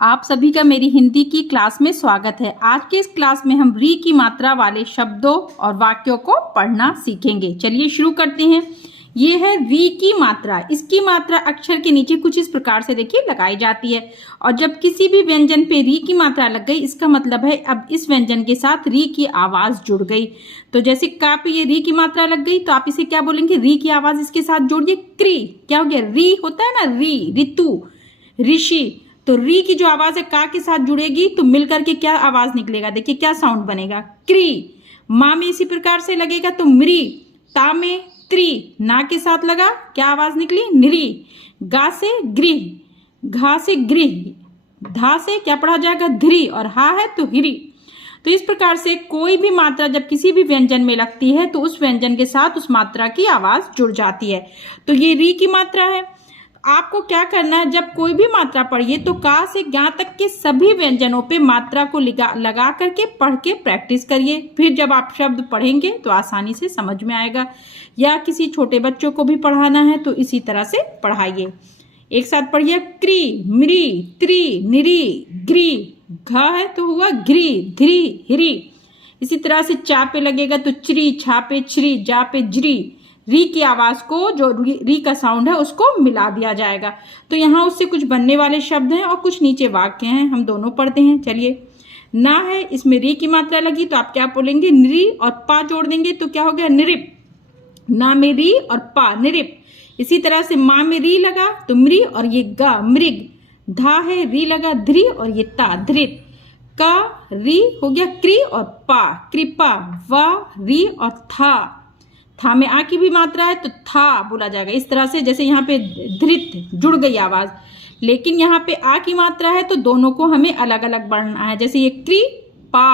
आप सभी का मेरी हिंदी की क्लास में स्वागत है। आज के इस क्लास में हम री की मात्रा वाले शब्दों और वाक्यों को पढ़ना सीखेंगे। चलिए शुरू करते हैं। ये है री की मात्रा। इसकी मात्रा अक्षर के नीचे कुछ इस प्रकार से देखिए लगाई जाती है और जब किसी भी व्यंजन पे री की मात्रा लग गई इसका मतलब है अब इस व्यंजन के साथ री की आवाज जुड़ गई। तो जैसे का पे ये री की मात्रा लग गई तो आप इसे क्या बोलेंगे, री की आवाज इसके साथ जोड़िए, क्री। क्या हो गया, री होता है ना, री, ऋतु, ऋषि। तो री की जो आवाज है का के साथ जुड़ेगी तो मिलकर के क्या आवाज निकलेगा, देखिए क्या साउंड बनेगा, क्री। माँ में इसी प्रकार से लगेगा तो मृ। ता में त्रि, ना के साथ लगा क्या आवाज निकली, नृ। गा से गृह, घा से गृह, धा से क्या पढ़ा जाएगा, ध्रि, और हा है तो हिरी। तो इस प्रकार से कोई भी मात्रा जब किसी भी व्यंजन में लगती है तो उस व्यंजन के साथ उस मात्रा की आवाज जुड़ जाती है। तो ये री की मात्रा है। आपको क्या करना है, जब कोई भी मात्रा पढ़िए तो का से ज्ञा तक के सभी व्यंजनों पे मात्रा को लगा करके पढ़ के प्रैक्टिस करिए। फिर जब आप शब्द पढ़ेंगे तो आसानी से समझ में आएगा। या किसी छोटे बच्चों को भी पढ़ाना है तो इसी तरह से पढ़ाइए। एक साथ पढ़िए, क्री, मृ, त्रि, निरी, ग्री, घ है तो हुआ घ्री, ध्री, हिरी। इसी तरह से चा पे लगेगा तो च्री, छा पे छ्री, जा पे ज्री। री की आवाज को, जो री का साउंड है उसको मिला दिया जाएगा। तो यहाँ उससे कुछ बनने वाले शब्द हैं और कुछ नीचे वाक्य हैं, हम दोनों पढ़ते हैं। चलिए, ना है इसमें री की मात्रा लगी तो आप क्या बोलेंगे, नृ, और पा जोड़ देंगे तो क्या हो गया, नृप। ना में री और पा, नृप। इसी तरह से माँ में री लगा तो मृ और ये गा, मृग। धा है री लगा, ध्रि, और ये ता, धृत। का री हो गया क्री और पा, कृपा। वा री और था में आ की भी मात्रा है तो था बोला जाएगा। इस तरह से जैसे यहाँ पे धृत जुड़ गई आवाज, लेकिन यहाँ पे आ की मात्रा है तो दोनों को हमें अलग अलग पढ़ना है। जैसे ये क्री पा,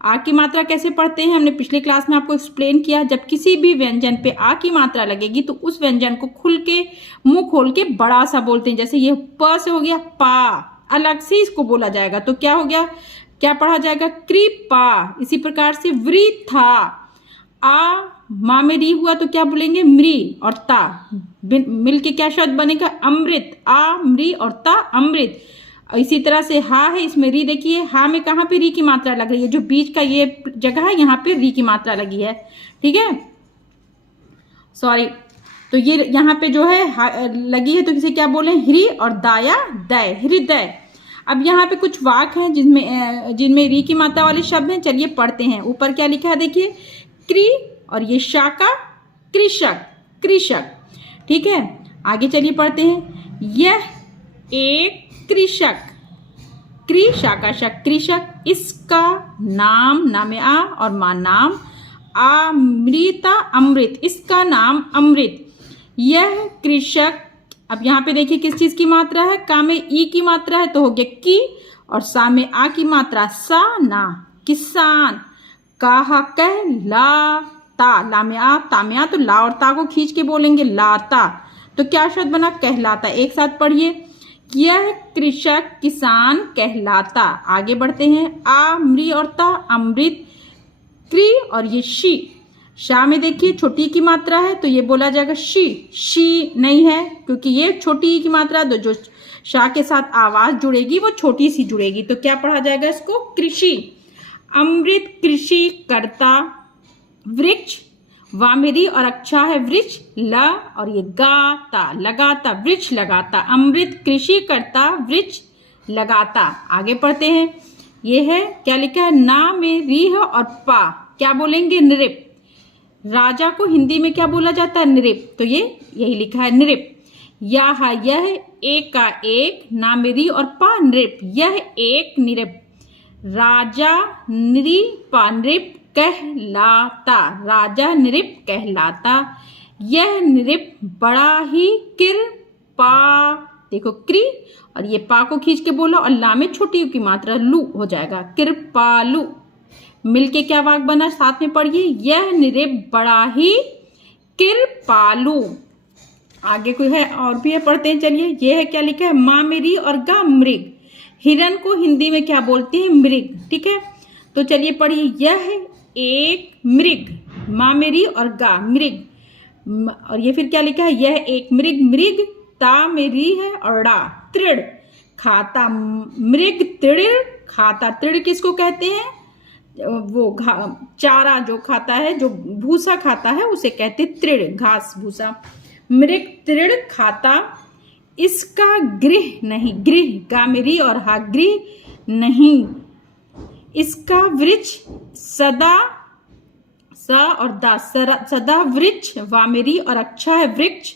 आ की मात्रा कैसे पढ़ते हैं हमने पिछले क्लास में आपको एक्सप्लेन किया। जब किसी भी व्यंजन पे आ की मात्रा लगेगी तो उस व्यंजन को खुल के मुंह खोल के बड़ा सा बोलते हैं। जैसे ये प से हो गया पा, अलग से इसको बोला जाएगा तो क्या हो गया, क्या पढ़ा जाएगा, कृपा। इसी प्रकार से वृथा। आ माँ में री हुआ तो क्या बोलेंगे, मृ, और ता मिल के क्या शब्द बनेगा, अमृत। आ मृ और ता, अमृत। इसी तरह से हा है, इसमें री देखिए, हा में कहाँ पे री की मात्रा लग रही है, जो बीच का ये जगह है यहाँ पे री की मात्रा लगी है, ठीक है, सॉरी। तो ये यहाँ पे जो है लगी है तो किसे क्या बोले, ह्री, और दाया दय, हृदय। अब यहाँ पे कुछ वाक्य हैं जिनमें री की मात्रा वाले शब्द हैं। चलिए पढ़ते हैं। ऊपर क्या लिखा है देखिए, क्री, और ये शाका, कृषक, कृषक, ठीक है। आगे चलिए पढ़ते हैं, यह एक कृषक, क्री, शाका, शक, कृषक। इसका नाम, नाम आ और मां नाम, अमृता, अमृत, इसका नाम अमृत। यह कृषक, अब यहाँ पे देखिए किस चीज की मात्रा है, का में ई की मात्रा है तो हो गया की, और सा में आ की मात्रा सा, ना, किसान। कहा कह ला ता, ला में आ, ता में आ, तो ला और ता को खींच के बोलेंगे लाता, तो क्या शब्द बना, कहलाता। एक साथ पढ़िए, यह कृषक किसान कहलाता। आगे बढ़ते हैं, आ मृ और ता, अमृत, क्री, और ये शी। शा में देखिए छोटी की मात्रा है तो ये बोला जाएगा शी नहीं है क्योंकि ये छोटी की मात्रा है तो जो शा के साथ आवाज जुड़ेगी वो छोटी सी जुड़ेगी तो क्या पढ़ा जाएगा इसको, कृषि। अमृत कृषि करता, वृक्ष, वामेरी और अच्छा है वृक्ष, ल, और ये गाता, लगाता, वृक्ष लगाता। अमृत कृषि करता, वृक्ष लगाता। आगे पढ़ते हैं, ये है क्या लिखा है, ना में री है और पा, क्या बोलेंगे, नृप। राजा को हिंदी में क्या बोला जाता है, नृप, तो ये यही लिखा है, नृप। यह एक का एक, ना में री और पा, नृप, यह एक नृप। राजा नृपा, नृप कहलाता, राजा नृप कहलाता। यह नृप बड़ा ही कृपा, देखो क्री, और ये पा को खींच के बोलो और ला में छोटी की मात्रा लू हो जाएगा, कृपालु। मिलके क्या वाक्य बना, साथ में पढ़िए, यह नृप बड़ा ही कृपालु। आगे कोई है और भी है, पढ़ते हैं। चलिए, ये है क्या लिखा है, माँ मेरी और गा, मृग। हिरन को हिंदी में क्या बोलते हैं, मृग, ठीक है। तो चलिए पढ़िए, यह एक मृग, माँ मेरी और गा, मृग। और ये फिर क्या लिखा है, यह एक मृग, मृग, ता मेरी है और डा, तृण। खाता, मृग तृण खाता, तृण किसको कहते हैं? वो चारा जो खाता है, जो भूसा खाता है उसे कहते तृण, घास भूसा। मृग तृण खाता, इसका गृह नहीं, गृह गामेरी और हा गृह नहीं, इसका वृक्ष सदा, स और दा, सदा वृक्ष वामेरी और अच्छा है वृक्ष,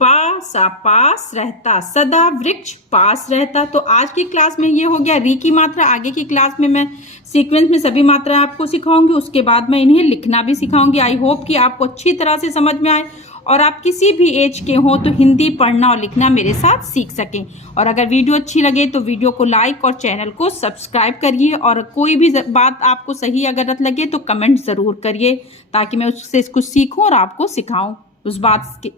पासा पास रहता, सदा वृक्ष पास रहता। तो आज की क्लास में ये हो गया री की मात्रा। आगे की क्लास में मैं सीक्वेंस में सभी मात्रा आपको सिखाऊंगी, उसके बाद मैं इन्हें लिखना भी सिखाऊंगी। आई होप कि आपको अच्छी तरह से समझ में आए और आप किसी भी एज के हो तो हिंदी पढ़ना और लिखना मेरे साथ सीख सकें। और अगर वीडियो अच्छी लगे तो वीडियो को लाइक और चैनल को सब्सक्राइब करिए, और कोई भी बात आपको सही या गलत लगे तो कमेंट ज़रूर करिए, ताकि मैं उससे कुछ सीखूं और आपको सिखाऊं उस बात के